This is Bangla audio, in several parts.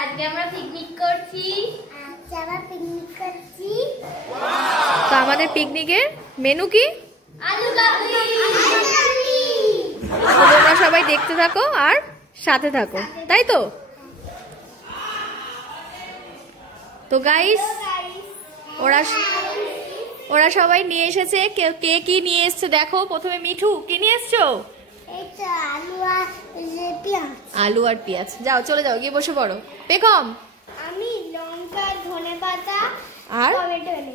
আজকে আমরা পিকনিক করছি। তো আমাদের পিকনিকের মেনু কি? আলু কাবলি। তোমরা সবাই দেখতে থাকো আর সাথে থাকো, তাই তো? তো গাইস, ওরা সবাই নিয়ে এসেছে। কে কি নিয়ে এসছে দেখো। প্রথমে মিঠু, কি নিয়ে এসছো? আলু আর পেঁয়াজ। যাও, চলে যাও, গিয়ে বসে পড়ো। পেখম, আমি লঙ্কা, ধনেপাতা আর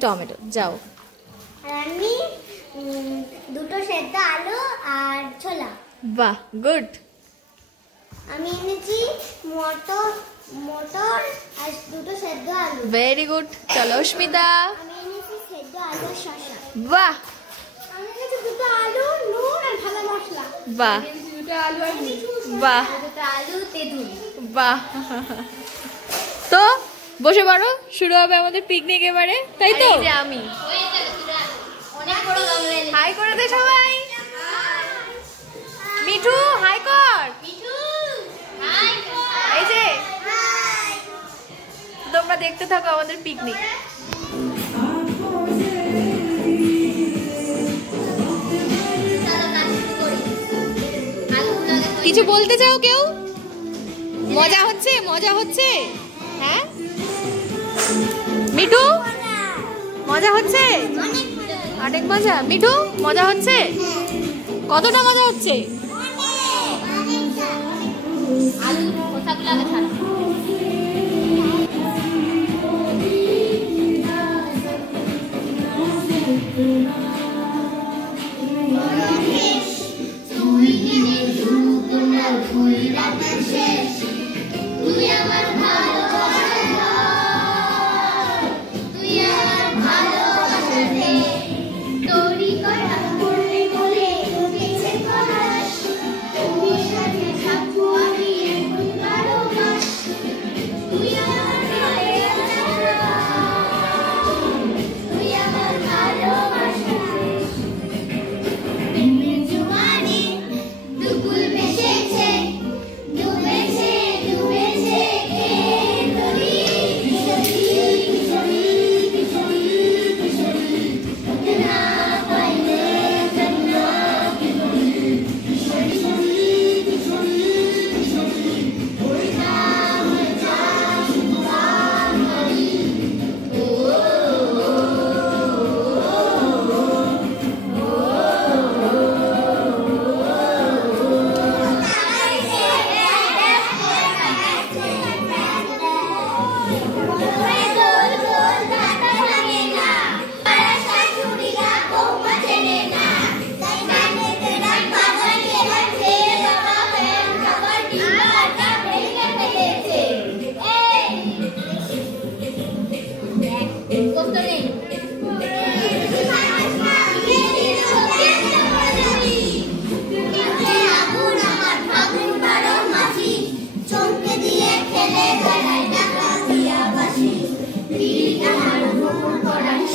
টমেটো। যাও। আমি দুটো সেদ্ধ আলু আর ছোলা। বাহ, গুড। আমি এনেছি মটর আর দুটো সেদ্ধ আলু। Very good. চলো অস্মিতা। আমি এনেছি সেদ্ধ আলু আর শসা। বাহ। আমি এনেছি দুটো আলু, নুন আর ভালো মশলা। বাহ। দুটো আলু আর বাহ। দুটো আলু, তেঁতুল। বাহ। তো বসে পড়ো, শুরু হবে আমাদের পিকনিক এবারে, তাই তো? আমি অনেক বড় গামলায়। হাই করে দে সবাই। মিঠু হাই কর। মিঠু হাই কর। এই যে তোমরা দেখতে থাকো আমাদের পিকনিক। কিছু বলতে চাও কেউ? মজা হচ্ছে, মজা হচ্ছে? হ্যাঁ মিঠু, মজা হচ্ছে? অনেক মজা। মিঠু, মজা হচ্ছে? কতটা মজা হচ্ছে? আলু খোসাগুলো আগে ছাড়া।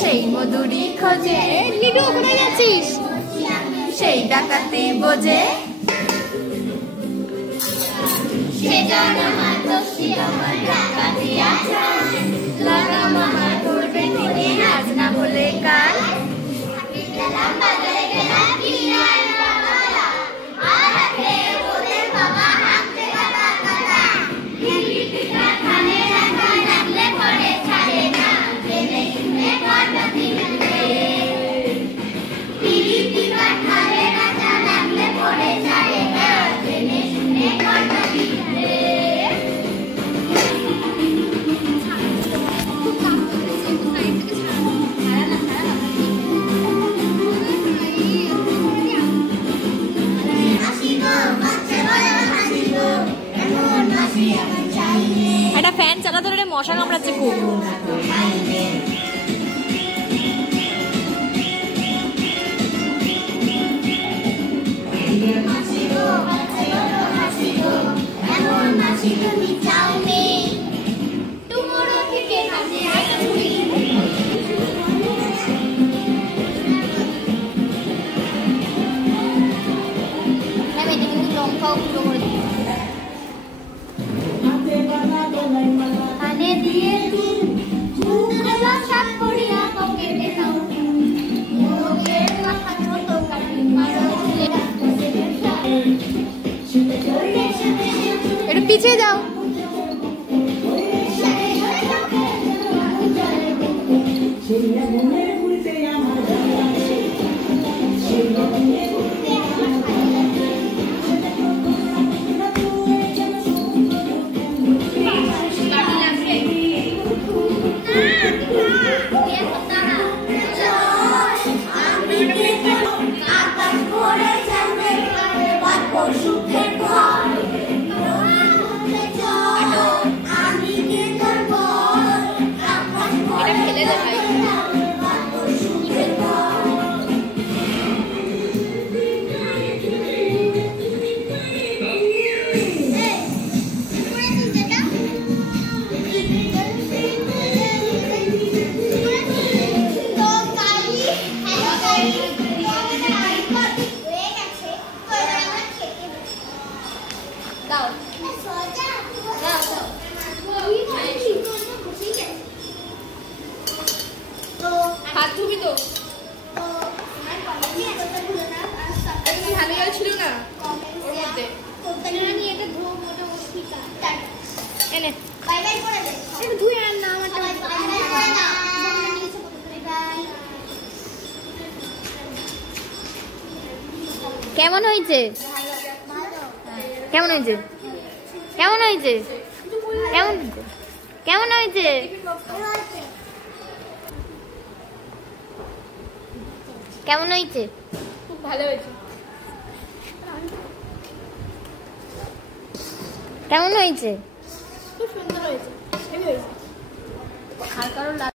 সেই মধুরি খোঁজে। লিডু, কোথায় যাচ্ছিস? সেই ডাকাতি বোঝে। সেজন আমার দোষী আমার ডাকাতি আছে। লাগাম আমার করবে তিনি, আজ না হলে কাল। গেলাম বাজারে গেলাম কিনে আনলাম মালা। আর আগে ওদের বাবা হাতে কাটা কাটা। হিলি পিঠা খানে রাখা রাখলে পরে ছাড়ে না। জেনে শুনে কথা দিলে। হিলি পিঠা খানে রাখা রাখলে পরে ছাড়ে না। জেনে শুনে কথা দিলে। একটা ফ্যান চালাতে হলে মশা কামড়াচ্ছে খুব। লঙ্কাও গুঁড়ো করে দিই। মনে দিয়ে দিন মুখগুলো সাপ করিয়া পকেটে নাও মুখের কথা ছোট কাটি মারো একটু পিছিয়ে যাও। হাত ধুবি তো? ভালো ছিল না ওর মধ্যে। এনে বাই বাই করে দে। একটু ধুয়ে আন না আমারটা। বাই বাই করে না। বাই। কেমন হয়েছে? কেমন হয়েছে? কেমন হয়েছে? কেমন কেমন হয়েছে? কেমন হয়েছে? খুব ভালো হয়েছে। কেমন হয়েছে? খুব সুন্দর হয়েছে। হেভি হয়েছে।